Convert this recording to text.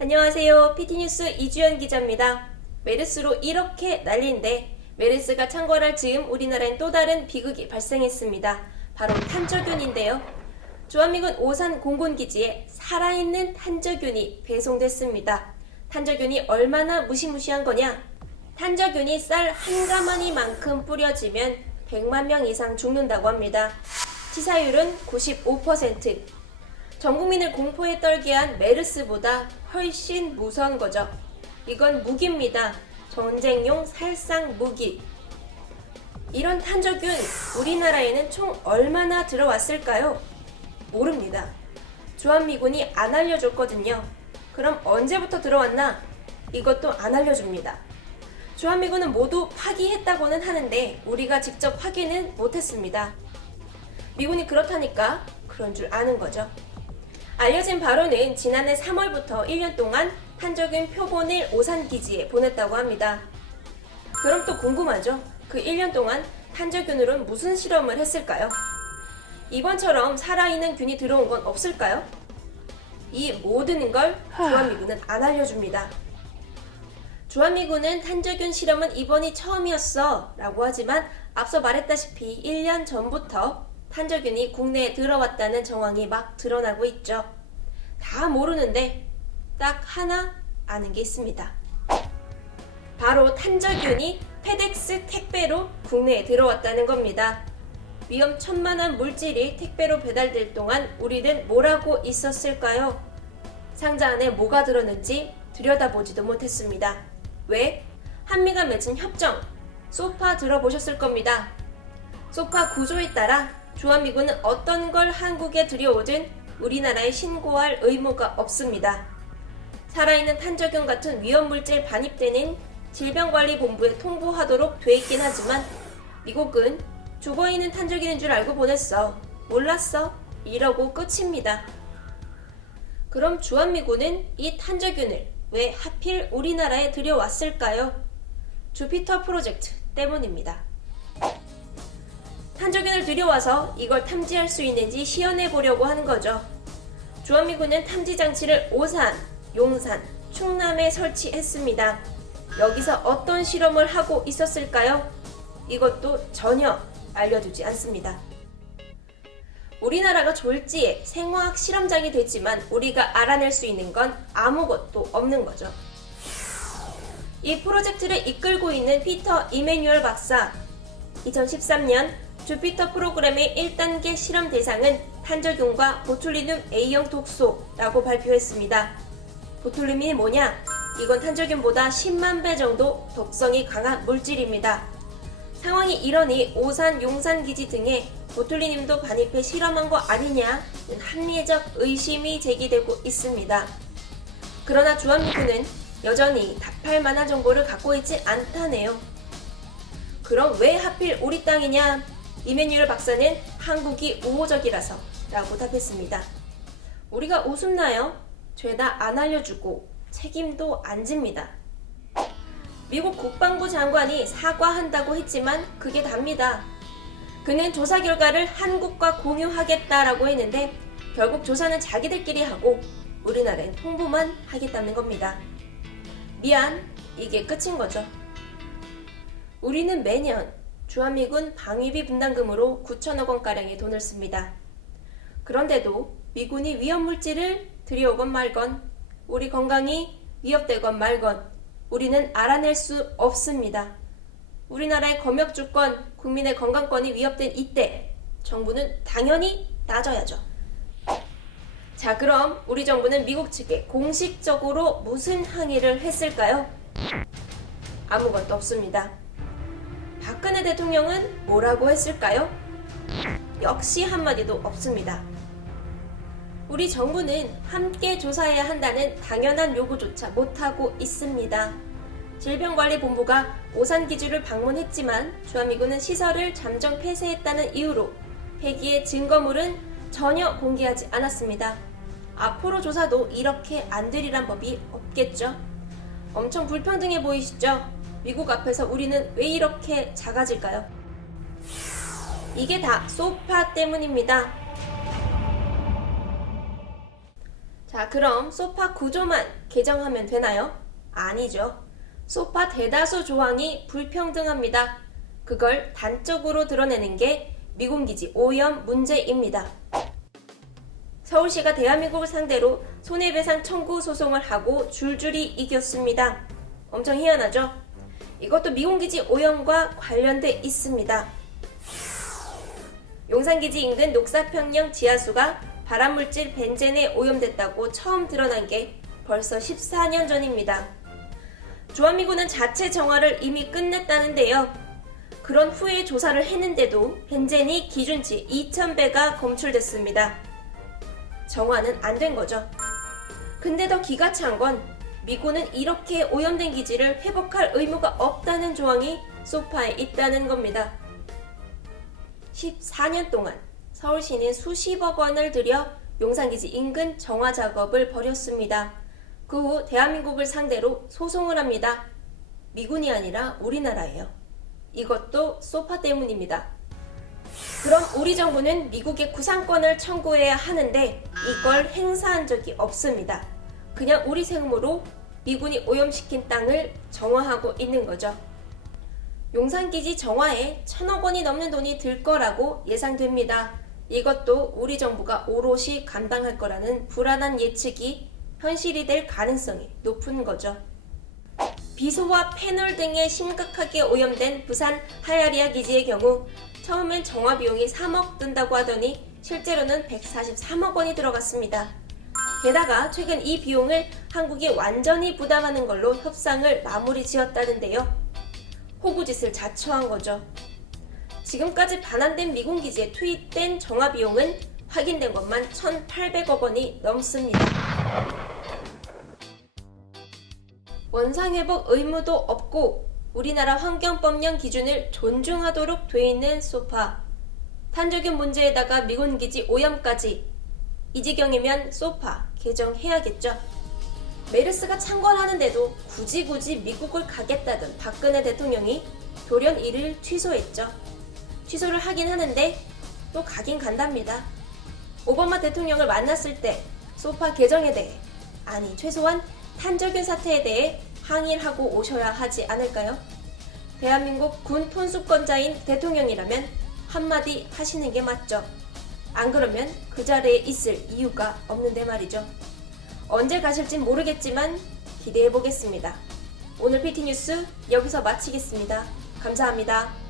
안녕하세요. PT뉴스 이주연 기자입니다. 메르스로 이렇게 난리인데 메르스가 창궐할 즈음 우리나라엔 또 다른 비극이 발생했습니다. 바로 탄저균인데요. 주한미군 오산 공군기지에 살아있는 탄저균이 배송됐습니다. 탄저균이 얼마나 무시무시한 거냐? 탄저균이 쌀 한 가마니만큼 뿌려지면 100만 명 이상 죽는다고 합니다. 치사율은 95%. 전 국민을 공포에 떨게 한 메르스보다 훨씬 무서운 거죠. 이건 무기입니다. 전쟁용 살상 무기. 이런 탄저균 우리나라에는 총 얼마나 들어왔을까요? 모릅니다. 주한미군이 안 알려줬거든요. 그럼 언제부터 들어왔나? 이것도 안 알려줍니다. 주한미군은 모두 파기했다고는 하는데 우리가 직접 확인은 못했습니다. 미군이 그렇다니까 그런 줄 아는 거죠. 알려진 바로는 지난해 3월부터 1년 동안 탄저균 표본을 오산기지에 보냈다고 합니다. 그럼 또 궁금하죠? 그 1년 동안 탄저균으로는 무슨 실험을 했을까요? 이번처럼 살아있는 균이 들어온 건 없을까요? 이 모든 걸 주한미군은 안 알려줍니다. 주한미군은 탄저균 실험은 이번이 처음이었어 라고 하지만 앞서 말했다시피 1년 전부터 탄저균이 국내에 들어왔다는 정황이 막 드러나고 있죠. 다 모르는데 딱 하나 아는 게 있습니다. 바로 탄저균이 페덱스 택배로 국내에 들어왔다는 겁니다. 위험천만한 물질이 택배로 배달될 동안 우리는 뭘 하고 있었을까요? 상자 안에 뭐가 들었는지 들여다보지도 못했습니다. 왜? 한미가 맺은 협정, 소파 들어보셨을 겁니다. 소파 구조에 따라 주한미군은 어떤 걸 한국에 들여오든 우리나라에 신고할 의무가 없습니다. 살아있는 탄저균 같은 위험물질 반입되는 질병관리본부에 통보하도록 돼 있긴 하지만 미국은 죽어있는 탄저균인 줄 알고 보냈어. 몰랐어. 이러고 끝입니다. 그럼 주한미군은 이 탄저균을 왜 하필 우리나라에 들여왔을까요? 주피터 프로젝트 때문입니다. 탄저균을 들여와서 이걸 탐지할 수 있는지 시연해 보려고 하는 거죠. 주한미군은 탐지 장치를 오산, 용산, 충남에 설치했습니다. 여기서 어떤 실험을 하고 있었을까요? 이것도 전혀 알려주지 않습니다. 우리나라가 졸지에 생화학 실험장이 됐지만 우리가 알아낼 수 있는 건 아무것도 없는 거죠. 이 프로젝트를 이끌고 있는 피터 이메뉴얼 박사, 2013년 주피터 프로그램의 1단계 실험 대상은 탄저균과 보툴리눔 A형 독소라고 발표했습니다. 보툴리눔이 뭐냐? 이건 탄저균보다 10만 배 정도 독성이 강한 물질입니다. 상황이 이러니 오산, 용산 기지 등에 보툴리눔도 반입해 실험한 거 아니냐는 합리적 의심이 제기되고 있습니다. 그러나 주한미군은 여전히 답할 만한 정보를 갖고 있지 않다네요. 그럼 왜 하필 우리 땅이냐? 이메뉴얼 박사는 한국이 우호적이라서 라고 답했습니다. 우리가 우습나요? 죄다 안 알려주고 책임도 안 집니다. 미국 국방부 장관이 사과한다고 했지만 그게 답니다. 그는 조사 결과를 한국과 공유하겠다라고 했는데 결국 조사는 자기들끼리 하고 우리나라엔 통보만 하겠다는 겁니다. 미안, 이게 끝인 거죠. 우리는 매년 주한미군 방위비 분담금으로 9천억 원가량의 돈을 씁니다. 그런데도 미군이 위험물질을 들여오건 말건 우리 건강이 위협되건 말건 우리는 알아낼 수 없습니다. 우리나라의 검역주권, 국민의 건강권이 위협된 이때 정부는 당연히 따져야죠. 자, 그럼 우리 정부는 미국 측에 공식적으로 무슨 항의를 했을까요? 아무것도 없습니다. 박근혜 대통령은 뭐라고 했을까요? 역시 한마디도 없습니다. 우리 정부는 함께 조사해야 한다는 당연한 요구조차 못하고 있습니다. 질병관리본부가 오산기지를 방문했지만 주한미군은 시설을 잠정 폐쇄했다는 이유로 폐기의 증거물은 전혀 공개하지 않았습니다. 앞으로 조사도 이렇게 안 되리란 법이 없겠죠. 엄청 불평등해 보이시죠? 미국 앞에서 우리는 왜 이렇게 작아질까요? 이게 다 소파 때문입니다. 자, 자, 그럼 소파 구조만 개정하면 되나요? 아니죠. 소파 대다수 조항이 불평등합니다. 그걸 단적으로 드러내는 게 미군기지 오염 문제입니다. 서울시가 대한민국을 상대로 손해배상 청구 소송을 하고 줄줄이 이겼습니다. 엄청 희한하죠? 이것도 미군기지 오염과 관련돼 있습니다. 용산기지 인근 녹사평양 지하수가 발암물질 벤젠에 오염됐다고 처음 드러난 게 벌써 14년 전입니다. 주한미군은 자체 정화를 이미 끝냈다는데요. 그런 후에 조사를 했는데도 벤젠이 기준치 2000배가 검출됐습니다. 정화는 안 된 거죠. 근데 더 기가 찬 건 미군은 이렇게 오염된 기지를 회복할 의무가 없다는 조항이 소파에 있다는 겁니다. 14년 동안 서울시는 수십억 원을 들여 용산기지 인근 정화 작업을 벌였습니다. 그 후 대한민국을 상대로 소송을 합니다. 미군이 아니라 우리나라예요. 이것도 소파 때문입니다. 그럼 우리 정부는 미국의 구상권을 청구해야 하는데 이걸 행사한 적이 없습니다. 그냥 우리 세금으로 미군이 오염시킨 땅을 정화하고 있는 거죠. 용산기지 정화에 1000억 원이 넘는 돈이 들 거라고 예상됩니다. 이것도 우리 정부가 오롯이 감당할 거라는 불안한 예측이 현실이 될 가능성이 높은 거죠. 비소와 페놀 등에 심각하게 오염된 부산 하야리아 기지의 경우 처음엔 정화 비용이 3억 든다고 하더니 실제로는 143억 원이 들어갔습니다. 게다가 최근 이 비용을 한국이 완전히 부담하는 걸로 협상을 마무리 지었다는데요. 호구짓을 자초한 거죠. 지금까지 반환된 미군 기지에 투입된 정화 비용은 확인된 것만 1,800억 원이 넘습니다. 원상회복 의무도 없고 우리나라 환경법령 기준을 존중하도록 돼 있는 소파. 탄저균 문제에다가 미군 기지 오염까지. 이 지경이면 소파 개정해야겠죠. 메르스가 창궐하는데도 굳이 미국을 가겠다던 박근혜 대통령이 돌연 이를 취소했죠. 취소를 하긴 하는데 또 가긴 간답니다. 오바마 대통령을 만났을 때 소파 개정에 대해, 아니 최소한 탄저균 사태에 대해 항의를 하고 오셔야 하지 않을까요? 대한민국 군 통수권자인 대통령이라면 한마디 하시는 게 맞죠. 안 그러면 그 자리에 있을 이유가 없는데 말이죠. 언제 가실진 모르겠지만 기대해보겠습니다. 오늘 PT뉴스 여기서 마치겠습니다. 감사합니다.